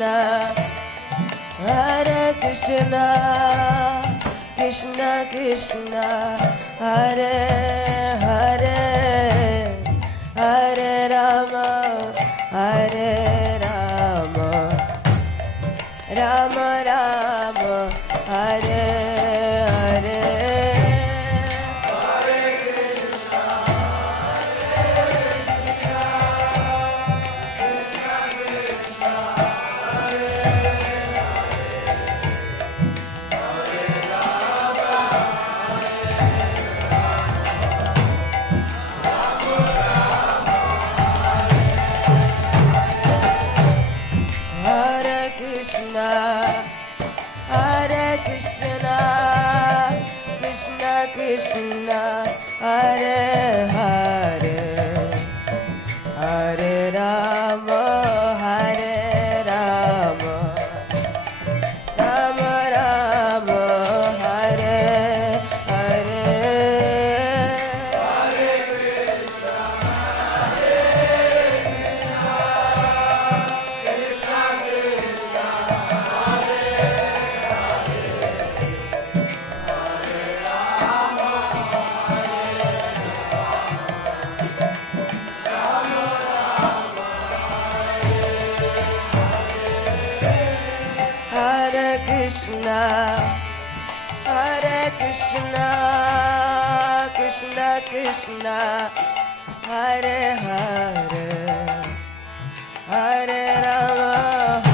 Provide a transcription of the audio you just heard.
Krishna, Hare Krishna, Krishna Krishna, Hare Hare, Hare Rama, Hare Rama, Rama Rama, Hare Hare. Hare Krishna, Hare Krishna, Krishna Krishna, Hare Hare, Hare Rama, Hare Rama, Rama Rama, Hare Hare. Hare Krishna, Hare Krishna, Krishna Krishna, Hare Hare, Hare Rama.